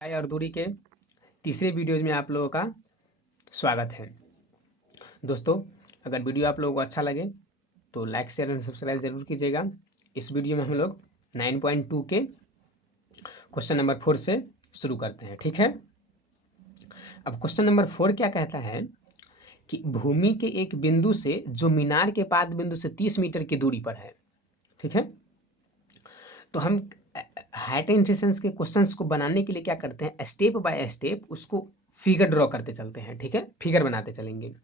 और दूरी के तीसरे वीडियोज में आप लोगों का स्वागत है। दोस्तों, अगर वीडियो आप लोगों को अच्छा लगे तो लाइक शेयर एंड सब्सक्राइब जरूर कीजिएगा। इस वीडियो में हम लोग 9.2 के क्वेश्चन नंबर 4 से शुरू करते हैं। ठीक है, अब क्वेश्चन नंबर 4 क्या कहता है कि भूमि के एक बिंदु से जो मीनार के पाद बिंदु से 30 मीटर की दूरी पर है। ठीक है, तो हम हाइट एंड डिस्टेंस के क्वेश्चंस को बनाने के लिए क्या करते हैं, स्टेप बाय स्टेप उसको फिगर ड्रॉ करते चलते हैं। ठीक है, फिगर बनाते चलेंगे।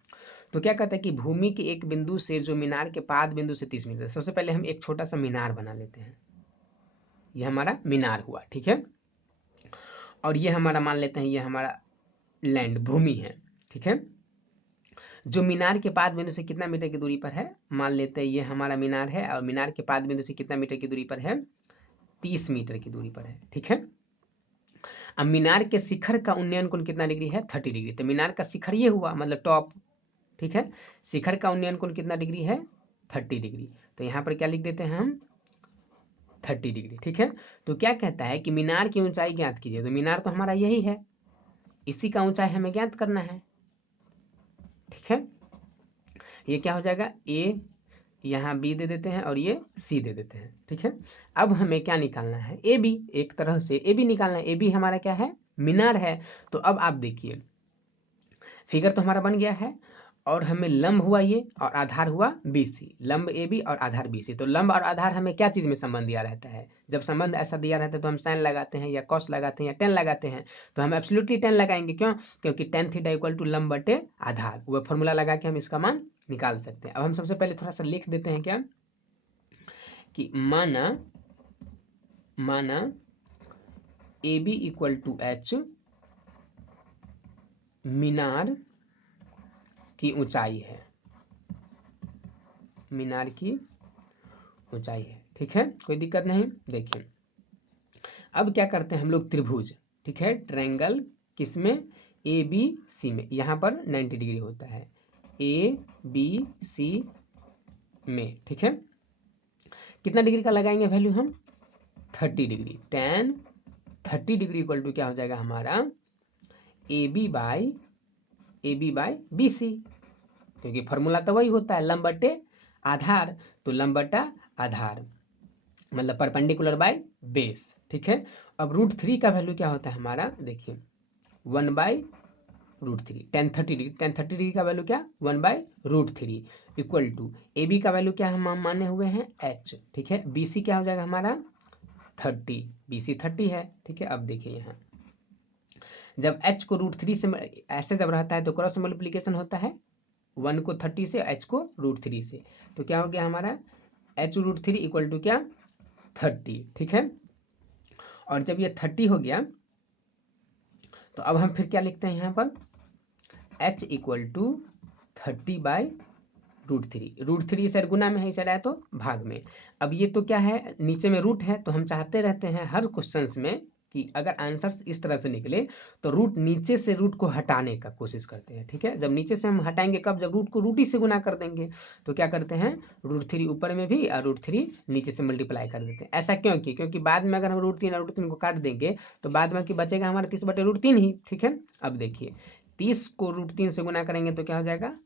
तो क्या कहता है कि भूमि के एक बिंदु से जो मीनार के पाद बिंदु से 30 मीटर। सबसे पहले हम एक छोटा सा मीनार बना लेते हैं। ये हमारा मीनार हुआ। ठीक है, और ये हमारा मान लेते हैं ये हमारा लैंड भूमि है। ठीक है, जो मीनार के पाद बिंदु से कितना मीटर की दूरी पर है, मान लेते हैं ये हमारा मीनार है और मीनार के पाद बिंदु से कितना मीटर की दूरी पर है, 30 मीटर की दूरी पर है। ठीक है, अब मीनार के शिखर का उन्नयन कोण कितना डिग्री है, 30 डिग्री। तो मीनार का शिखर ये हुआ, मतलब टॉप। ठीक है, शिखर का उन्नयन कोण कितना डिग्री है, 30 डिग्री। तो यहाँ पर क्या लिख देते हैं हम, 30 डिग्री। ठीक है, तो क्या कहता है कि मीनार की ऊंचाई ज्ञात कीजिए। तो मीनार तो हमारा यही है, इसी का ऊंचाई हमें ज्ञात करना है। ठीक है, ये क्या हो जाएगा, ए, यहाँ बी दे देते हैं और ये सी दे देते हैं। ठीक है, अब हमें क्या निकालना है, ए बी। एक तरह से ए बी निकालना है। ए बी हमारा क्या है, मीनार है। तो अब आप देखिए, फिगर तो हमारा बन गया है और हमें लंब हुआ ये और आधार हुआ BC। लंब AB और आधार BC। तो लंब और आधार हमें क्या चीज में संबंध दिया रहता है, जब संबंध ऐसा दिया रहता है तो हम साइन लगाते हैं या कॉस लगाते हैं या टेन लगाते हैं। तो हम एब्सोल्युटली 10 लगाएंगे। क्यों, क्योंकि tan थीटा इक्वल टू लंब बटे आधार। वो फॉर्मूला लगा के हम इसका मान निकाल सकते हैं। अब हम सबसे पहले थोड़ा सा लिख देते हैं क्या, कि माना AB इक्वल टू H मीनार की ऊंचाई है, मीनार की ऊंचाई है। ठीक है, कोई दिक्कत नहीं। देखिए, अब क्या करते हैं हम लोग, त्रिभुज। ठीक है, ट्रायंगल किसमें, ABC में। यहाँ पर 90 डिग्री होता है ABC में। ठीक है, कितना डिग्री का लगाएंगे वैल्यू हम, 30 degree. tan 30 degree equal to क्या हो जाएगा हमारा, AB बाई BC। क्योंकि फॉर्मूला तो वही होता है, लंब बटे आधार। तो लंब बटा आधार मतलब परपेंडिकुलर बाय बेस। ठीक है, अब √3 का वैल्यू क्या होता है हमारा, देखिए 1/√3। tan 30 डिग्री, tan 30 डिग्री का वैल्यू क्या, 1/√3 इक्वल टू AB का वैल्यू क्या हम माने हुए हैं, H। ठीक है, BC क्या हो जाएगा हमारा 30, BC 30 है। ठीक है, अब देखिए यहाँ जब H को √3 से ऐसे जब रहता है तो क्रॉस मल्टीप्लीकेशन होता है, 1 को 30 से, H को √3 से। तो क्या हो गया हमारा, H √3 इक्वल टू क्या, 30। ठीक है, और जब ये 30 हो गया तो अब हम फिर क्या लिखते हैं यहाँ पर, H इक्वल टू 30/√3। √3 सर गुना में है, इस आया तो भाग में। अब ये तो क्या है, नीचे में रूट है। तो हम चाहते रहते हैं हर क्वेश्चंस में कि अगर आंसर इस तरह से निकले तो रूट नीचे से रूट को हटाने का कोशिश करते हैं। ठीक है, जब नीचे से हम हटाएंगे कब, जब रूट को रूट ही से गुना कर देंगे। तो क्या करते हैं, √3 ऊपर में भी और √3 नीचे से मल्टीप्लाई कर देते हैं। ऐसा क्यों की, क्योंकि बाद में अगर हम √3 और √3 को काट देंगे तो बाद में कि बचेगा हमारा 30/√3 ही। ठीक है, अब देखिए 30 को √3 से गुना करेंगे तो क्या हो जाएगा,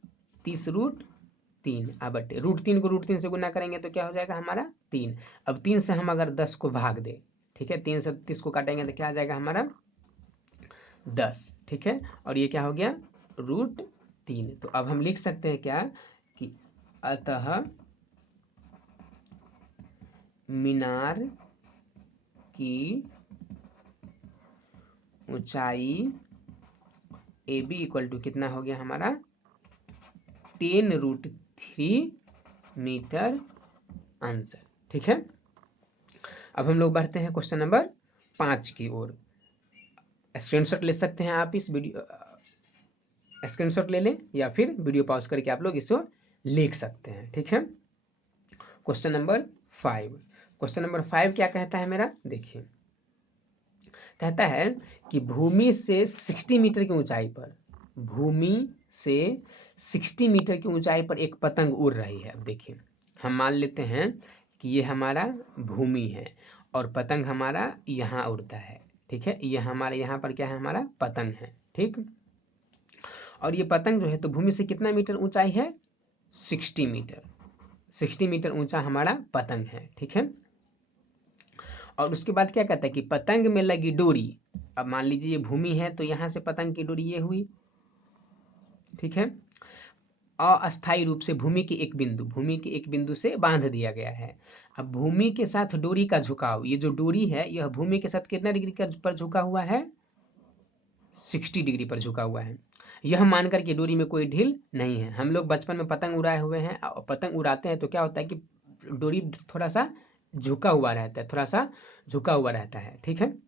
30√3 बटे √3 को √3 से गुना करेंगे तो क्या हो जाएगा हमारा 3। अब 3 से हम अगर 10 को भाग दे, ठीक है, 3 से 30 को काटेंगे तो क्या आ जाएगा हमारा 10। ठीक है, और ये क्या हो गया √3। तो अब हम लिख सकते हैं क्या, कि अतः मीनार की ऊंचाई AB इक्वल टू कितना हो गया हमारा 10√3 मीटर आंसर। ठीक है, अब हम लोग बढ़ते हैं क्वेश्चन नंबर 5 की ओर। स्क्रीनशॉट ले सकते हैं आप, इस वीडियो स्क्रीनशॉट ले लें या फिर वीडियो पॉज करके आप लोग इसको लिख सकते हैं। ठीक है, क्वेश्चन नंबर 5। क्वेश्चन नंबर 5 क्या कहता है मेरा, देखिए कहता है कि भूमि से 60 मीटर की ऊंचाई पर, भूमि से 60 मीटर की ऊंचाई पर एक पतंग उड़ रही है। अब देखिए हम मान लेते हैं कि ये हमारा भूमि है और पतंग हमारा यहाँ उड़ता है। ठीक है, ये हमारे यहाँ पर क्या है, हमारा पतंग है। ठीक, और ये पतंग जो है तो भूमि से कितना मीटर ऊंचाई है, 60 मीटर, 60 मीटर ऊंचा हमारा पतंग है। ठीक है, और उसके बाद क्या कहता है कि पतंग में लगी डोरी, अब मान लीजिए ये भूमि है तो यहाँ से पतंग की डोरी ये हुई, ठीक है, अस्थायी रूप से भूमि के एक बिंदु, भूमि के एक बिंदु से बांध दिया गया है। अब भूमि के साथ डोरी का झुकाव, ये जो डोरी है यह भूमि के साथ कितना डिग्री पर झुका हुआ है, 60 डिग्री पर झुका हुआ है। यह मानकर कि डोरी में कोई ढील नहीं है। हम लोग बचपन में पतंग उड़ाए हुए हैं, और पतंग उड़ाते हैं तो क्या होता है कि डोरी थोड़ा सा झुका हुआ रहता है, थोड़ा सा झुका हुआ रहता है। ठीक है,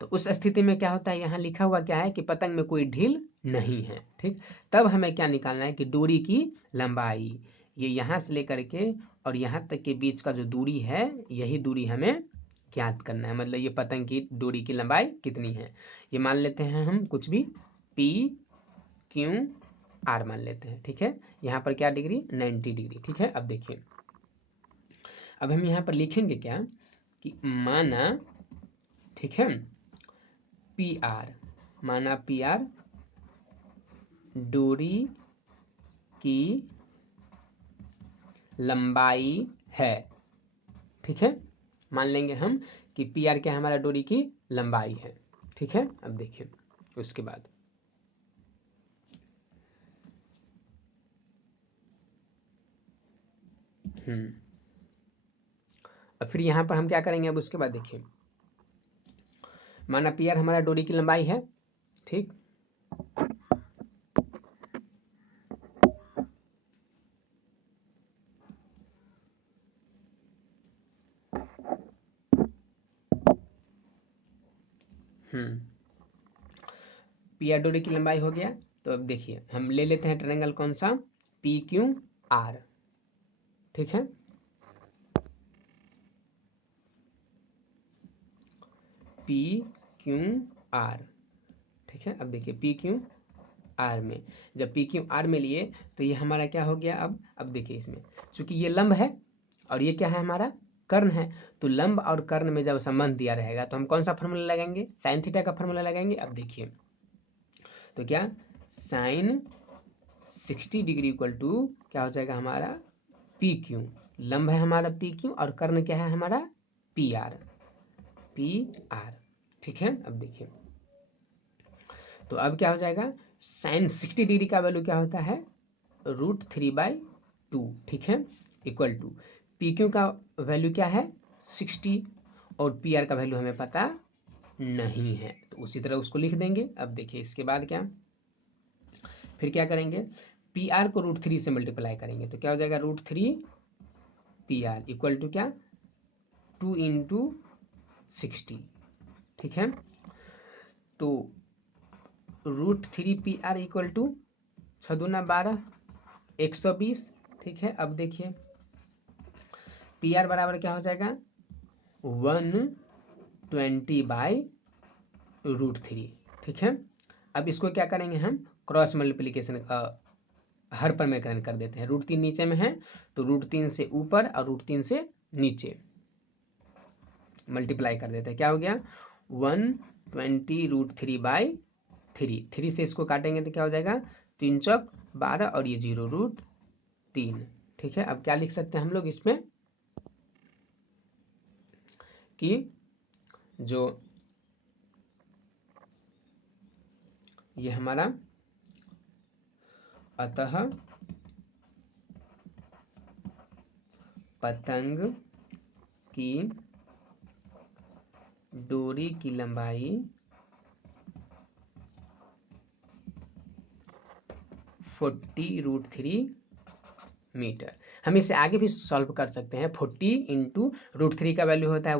तो उस स्थिति में क्या होता है, यहाँ लिखा हुआ क्या है कि पतंग में कोई ढील नहीं है। ठीक, तब हमें क्या निकालना है कि डोरी की लंबाई, ये यहाँ से लेकर के और यहाँ तक के बीच का जो दूरी है, यही दूरी हमें ज्ञात करना है। मतलब ये पतंग की डोरी की लंबाई कितनी है, ये मान लेते हैं हम कुछ भी पी क्यू आर मान लेते हैं। ठीक है, यहाँ पर क्या डिग्री, 90 डिग्री। ठीक है, अब देखिए, अब हम यहाँ पर लिखेंगे क्या कि माना, ठीक है, पी आर, माना पी आर डोरी की लंबाई है। ठीक है, मान लेंगे हम कि पी आर क्या हमारा डोरी की लंबाई है। ठीक है, अब देखिए उसके बाद अब फिर यहाँ पर हम क्या करेंगे, अब उसके बाद देखिए, माना पी आर हमारा डोरी की लंबाई है। ठीक, पी आर डोरी की लंबाई हो गया। तो अब देखिए हम ले लेते हैं ट्रायंगल कौन सा, पी क्यू आर। ठीक है, पी क्यू आर। ठीक है, अब देखिए पी क्यू आर में, जब पी क्यू आर में लिए तो ये हमारा क्या हो गया, अब देखिए इसमें चूंकि ये लंब है और ये क्या है, हमारा कर्ण है, तो लंब और कर्ण में जब संबंध दिया रहेगा तो हम कौन सा फॉर्मूला लगाएंगे, साइन थीटा का फॉर्मूला लगाएंगे। अब देखिए तो क्या, साइन 60 डिग्री इक्वल टू क्या हो जाएगा हमारा, पी क्यू, लंब है हमारा पी क्यू और कर्ण क्या है हमारा, पी आर, पी आर। ठीक है, अब देखिए तो अब क्या हो जाएगा, साइन 60 डिग्री का वैल्यू क्या होता है, √3/2। ठीक है, इक्वल टू पी क्यू का वैल्यू क्या है, 60, और पी आर का वैल्यू हमें पता नहीं है, तो उसी तरह उसको लिख देंगे। अब देखिए इसके बाद क्या, फिर क्या करेंगे, पी आर को √3 से मल्टीप्लाई करेंगे तो क्या हो जाएगा, √3 पी आर इक्वल टू क्या, 2 × 60। ठीक है, तो √3 पी आर इक्वल टू 6 दूना 12, 120। ठीक है, अब देखिए पी आर बराबर क्या हो जाएगा, 120/√3। ठीक है, अब इसको क्या करेंगे हम, क्रॉस मल्टीप्लीकेशन हर पर में कर देते हैं, √3 नीचे में है तो √3 से ऊपर और √3 से नीचे मल्टीप्लाई कर देते हैं, क्या हो गया, 120√3/3, 3 से इसको काटेंगे तो क्या हो जाएगा, 3 चौक 12 और ये 0√3। ठीक है, अब क्या लिख सकते हैं हम लोग इसमें कि जो ये हमारा, अतः पतंग की डोरी की लंबाई 40√3 मीटर। हम इसे आगे भी सॉल्व कर सकते हैं, 40 × √3 का वैल्यू होता है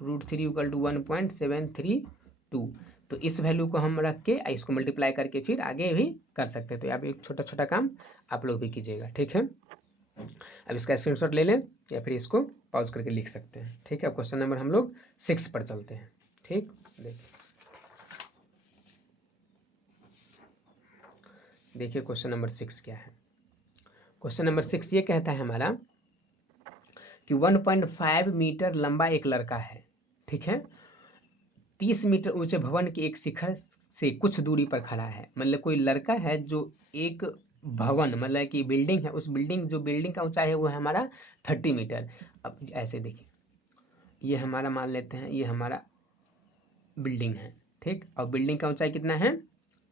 √3 इक्वल टू 1.732। तो इस वैल्यू को हम रख के इसको मल्टीप्लाई करके फिर आगे भी कर सकते हैं। तो यहाँ पे एक छोटा छोटा काम आप लोग भी कीजिएगा। ठीक है, अब इसका स्क्रीनशॉट ले लें या फिर इसको पॉज करके लिख सकते हैं। ठीक है, अब क्वेश्चन नंबर हम लोग 6 पर चलते हैं। ठीक, देखिए क्वेश्चन नंबर 6 क्या है। क्वेश्चन नंबर 6 ये कहता है हमारा कि 1.5 मीटर लंबा एक लड़का है, ठीक है। 30 मीटर ऊंचे भवन के एक शिखर से कुछ दूरी पर खड़ा है, मतलब कोई लड़का है जो एक भवन मतलब कि बिल्डिंग है, उस बिल्डिंग का ऊंचाई है वो है हमारा 30 मीटर। अब ऐसे देखिए, ये हमारा मान लेते हैं ये हमारा बिल्डिंग है, ठीक, और बिल्डिंग का ऊंचाई कितना है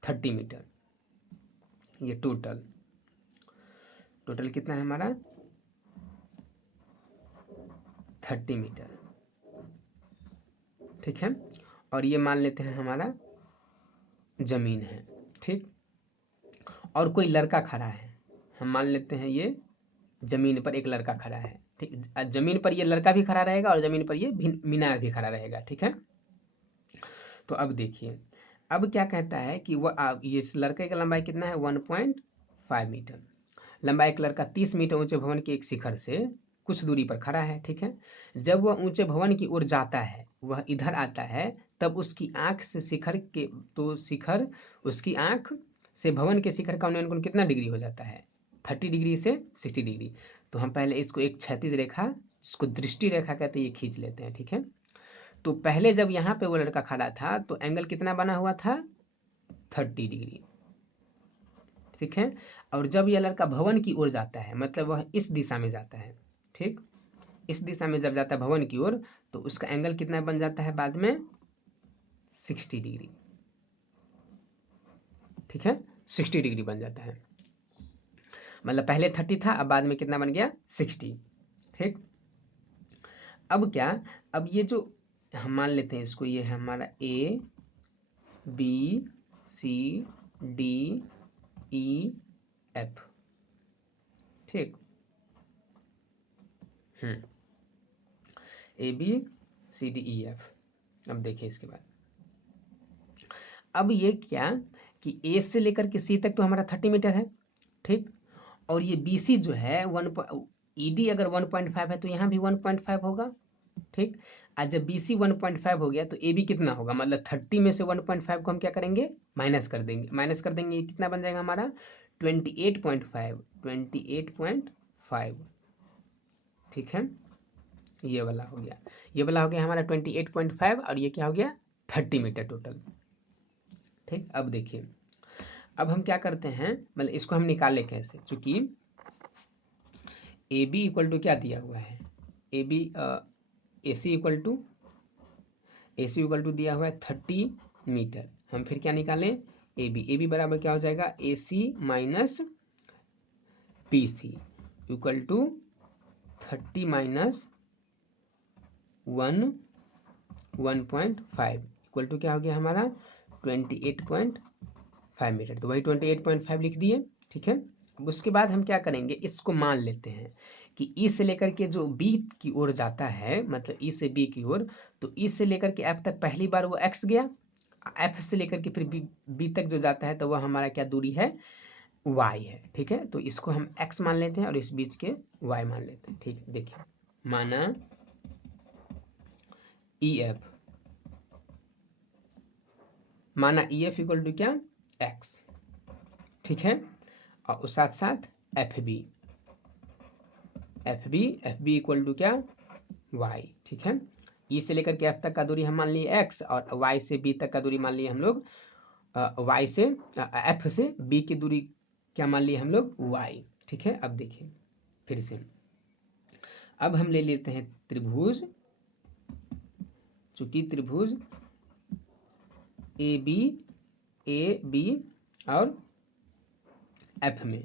30 मीटर। ये टोटल कितना है हमारा 30 मीटर, ठीक है। और ये मान लेते हैं हमारा जमीन है, ठीक। और कोई लड़का खड़ा है, हम मान लेते हैं ये जमीन पर एक लड़का खड़ा है, ठीक। जमीन पर ये लड़का भी खड़ा रहेगा और जमीन पर ये मीनार भी खड़ा रहेगा, ठीक है। तो अब देखिए, अब क्या कहता है कि वह ये इस लड़के का लंबाई कितना है 1.5 मीटर। लंबाई एक लड़का 30 मीटर ऊंचे भवन के एक शिखर से कुछ दूरी पर खड़ा है, ठीक है। जब वह ऊंचे भवन की ओर जाता है, वह इधर आता है, तब उसकी आंख से शिखर उसकी आंख से भवन के शिखर का उन्नयन कोण कितना डिग्री हो जाता है 30 डिग्री से 60 डिग्री। तो हम पहले इसको एक क्षैतिज रेखा, जिसको दृष्टि रेखा कहते हैं, ये खींच लेते हैं, ठीक है। तो पहले जब यहाँ पे वो लड़का खड़ा था तो एंगल कितना बना हुआ था 30 डिग्री, ठीक है। और जब यह लड़का भवन की ओर जाता है, मतलब वह इस दिशा में जाता है, ठीक, इस दिशा में जब जाता है भवन की ओर, तो उसका एंगल कितना बन जाता है बाद में 60 डिग्री, ठीक है, 60 डिग्री बन जाता है। मतलब पहले 30 था, अब बाद में कितना बन गया 60, ठीक। अब क्या, अब ये जो हम मान लेते हैं इसको, ये है हमारा A B C D E F, ठीक। A B C D E F. अब देखिए इसके बाद, अब ये क्या कि ए से लेकर के सी तक तो हमारा 30 मीटर है, ठीक। और ये बी सी जो है ई डी अगर 1.5 है तो यहाँ भी 1.5 होगा, ठीक। आज जब बी सी 1.5 हो गया तो ए बी कितना होगा, मतलब 30 में से 1.5 को हम क्या करेंगे माइनस कर देंगे, ये कितना बन जाएगा हमारा 28.5, ठीक है। ये वाला हो गया हमारा 28.5 और ये क्या हो गया 30 मीटर टोटल, ठीक। अब देखिए, अब हम क्या करते हैं, मतलब इसको हम निकाले कैसे, चूंकि ए बी इक्वल टू क्या दिया हुआ है, A B A C equal to दिया हुआ है 30 मीटर। हम फिर क्या निकालें ए बी बराबर क्या हो जाएगा A C minus B C equal to 30 minus 1.5 equal to क्या हो गया हमारा 28.5 मीटर। तो वही 28.5 लिख दिए, ठीक है। उसके बाद हम क्या करेंगे, इसको मान लेते हैं कि ई से लेकर के जो बी की ओर जाता है, मतलब ई से बी की ओर, तो ई से लेकर के एफ तक पहली बार वो एक्स गया, एफ से लेकर के फिर बी तक जो जाता है तो वह हमारा क्या दूरी है वाई है, ठीक है। तो इसको हम एक्स मान लेते हैं और इस बीच के वाई मान लेते हैं, ठीक। देखिए माना ई एफ, इक्वल टू क्या एक्स, ठीक है। और उस साथ साथ एफ बी इक्वल टू क्या वाई, ठीक है। ई से लेकर के एफ तक का दूरी हम मान लिए एक्स और वाई से बी तक का दूरी मान लिए हम लोग वाई से एफ से बी की दूरी क्या मान लिए हम लोग वाई, ठीक है। अब देखिए फिर से, अब हम ले लेते हैं त्रिभुज, चूंकि त्रिभुज ए बी और एफ में,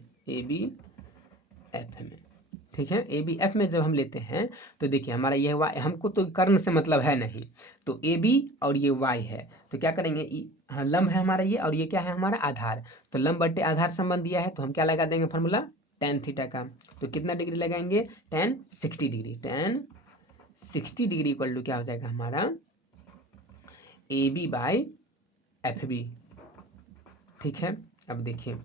ठीक है। ए बी एफ में जब हम लेते हैं तो देखिए हमारा यह वाई, हमको तो कर्ण से मतलब है नहीं, तो ए बी और ये वाई है, तो क्या करेंगे हाँ, लंब है हमारा ये और ये क्या है हमारा आधार, तो लंब बट्टे आधार संबंध दिया है, तो हम क्या लगा देंगे फॉर्मूला tan थीटा का। तो कितना डिग्री लगाएंगे tan 60 डिग्री, इक्वल टू क्या हो जाएगा हमारा A B by F B, ठीक है। अब देखिए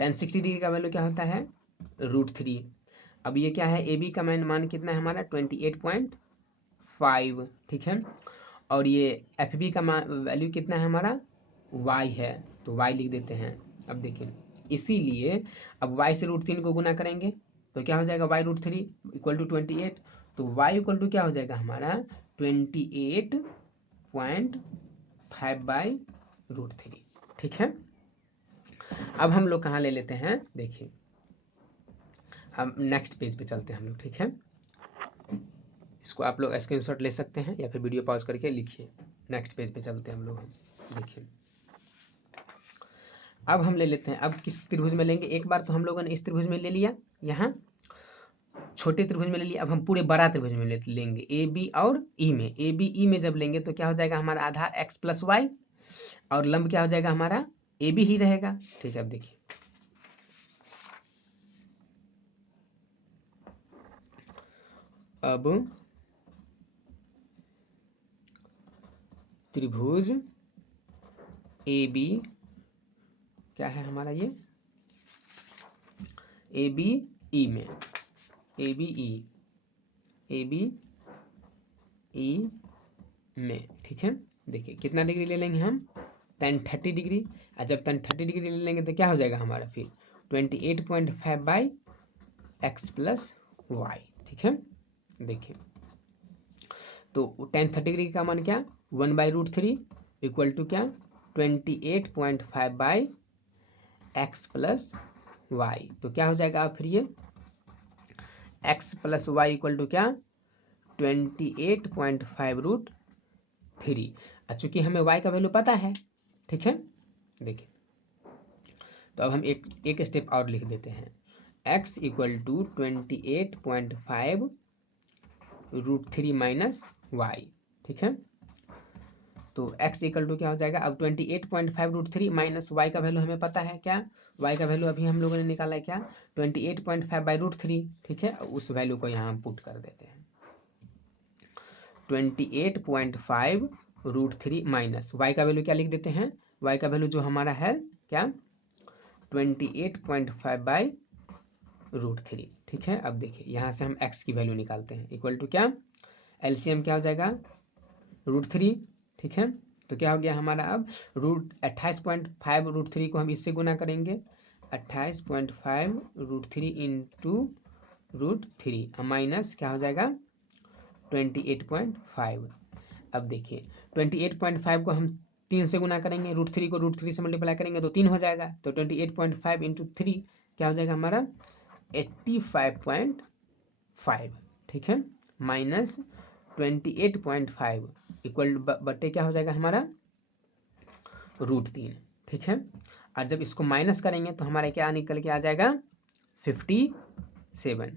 tan 60 डिग्री का वैल्यू क्या होता है √3। अब ये क्या है ए बी का मान कितना है हमारा 28.5, ठीक है। और ये एफ बी का वैल्यू कितना है हमारा y है, तो y लिख देते हैं। अब देखिए इसीलिए अब y से √3 को गुना करेंगे तो क्या हो जाएगा y √3 इक्वल टू 28, तो y इक्वल टू क्या हो जाएगा हमारा 28.5/√3। ठीक है, अब हम लोग कहाँ ले लेते हैं, देखिए हम नेक्स्ट पेज पे चलते हैं हम लोग। ठीक है, इसको आप लोग स्क्रीनशॉट ले सकते हैं या फिर वीडियो पॉज करके लिखिए। नेक्स्ट पेज पे चलते हैं हम लोग। देखिए अब हम ले लेते हैं, अब किस त्रिभुज में लेंगे, एक बार तो हम लोगों ने इस त्रिभुज में ले लिया, यहाँ छोटे त्रिभुज में ले लिया, अब हम पूरे बड़ा त्रिभुज में लेंगे ए बी और ई में। ए बी ई में जब लेंगे तो क्या हो जाएगा हमारा, आधा x प्लस वाई और लंब क्या हो जाएगा हमारा, ए बी ही रहेगा। ठीक है, अब देखिए अब त्रिभुज ए बी क्या है हमारा, ये ए बी ई में, ए बी ई में। ठीक है, देखिए कितना डिग्री ले लेंगे हम, tan 30 डिग्री। और जब tan 30 डिग्री ले लेंगे तो क्या हो जाएगा हमारा फिर 28.5/x प्लस वाई। ठीक है, देखिए तो tan 30 डिग्री का मान क्या, 1/√3 इक्वल टू क्या 28.5/x प्लस वाई। तो क्या हो जाएगा अब फिर ये x plus y equal to क्या 28.5√3। चूंकि हमें y का वैल्यू पता है। ठीक है, देखिए तो अब हम एक स्टेप और लिख देते हैं, x equal to 28.5√3 minus y. ठीक है, तो x इक्वल टू क्या हो जाएगा, अब 28.5√3 माइनस वाई का वैल्यू हमें पता है क्या, y का वैल्यू अभी हम लोगों ने निकाला है क्या 28.5/√3। ठीक है, उस वैल्यू को यहाँ हम पुट कर देते हैं 28.5√3 माइनस y का वैल्यू क्या लिख देते हैं, y का वैल्यू जो हमारा है क्या 28.5/√3। ठीक है, अब देखिए यहाँ से हम x की वैल्यू निकालते हैं, इक्वल टू क्या एलसीएम क्या हो जाएगा √3। ठीक है, तो क्या हो गया हमारा, अब 28.5√3 को हम इससे गुना करेंगे, 28.5√3 इंटू √3 माइनस क्या हो जाएगा 28.5। अब देखिए 28.5 को हम 3 से गुना करेंगे, √3 को √3 से मल्टीप्लाई करेंगे तो 3 हो जाएगा, तो 28.5 इंटू 3 क्या हो जाएगा हमारा 85.5। ठीक है, माइनस 28.5 इक्वल बट्टे क्या हो जाएगा हमारा √3। ठीक है, और जब इसको माइनस करेंगे तो हमारा क्या निकल के आ जाएगा 57।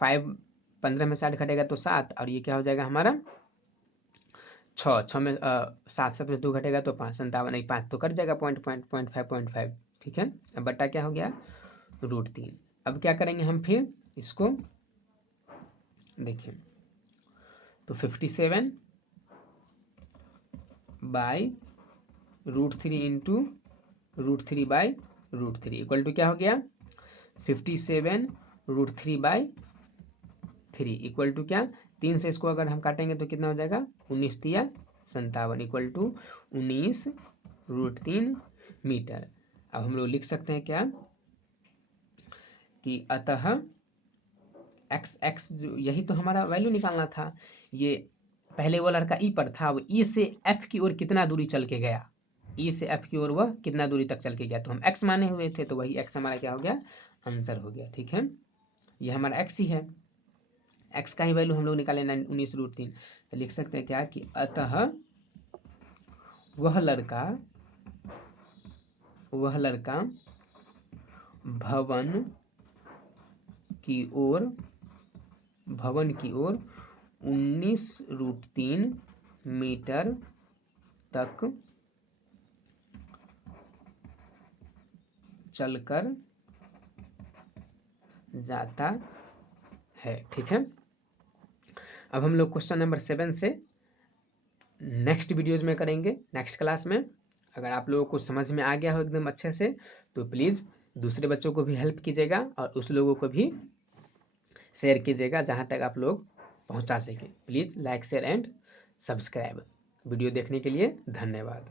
5 15 में 60 घटेगा तो 7, और ये क्या हो जाएगा हमारा 6 में 7 में 2 घटेगा तो 5, 57 नहीं 5 तो कट जाएगा 0.5. ठीक है, अब बट्टा क्या हो गया √3। अब क्या करेंगे हम फिर इसको, देखिए तो 57/√3 इंटू √3/√3 इक्वल टू क्या हो गया 57√3/3 इक्वल टू क्या 3 से इसको अगर हम काटेंगे तो कितना हो जाएगा 19 या 57 इक्वल टू 19√3 मीटर। अब हम लोग लिख सकते हैं क्या कि अतः x जो यही तो हमारा वैल्यू निकालना था, ये पहले वो लड़का ई पर था, वो ई से एफ की ओर कितना दूरी चल के गया, ई से एफ की ओर वह कितना दूरी तक चल के गया, तो हम x माने हुए थे तो वही x हमारा क्या हो गया आंसर हो गया। ठीक है, ये हमारा x ही है, x का ही वैल्यू हम लोग निकाले 19√3, तो लिख सकते हैं क्या कि अतः वह लड़का भवन की ओर 19√3 मीटर तक चलकर जाता है। ठीक है, अब हम लोग क्वेश्चन नंबर 7 से नेक्स्ट वीडियोज में करेंगे, नेक्स्ट क्लास में। अगर आप लोगों को समझ में आ गया हो एकदम अच्छे से तो प्लीज़ दूसरे बच्चों को भी हेल्प कीजिएगा और उस लोगों को भी शेयर कीजिएगा जहाँ तक आप लोग पहुँचा सकें। Please like share and subscribe. Video देखने के लिए धन्यवाद।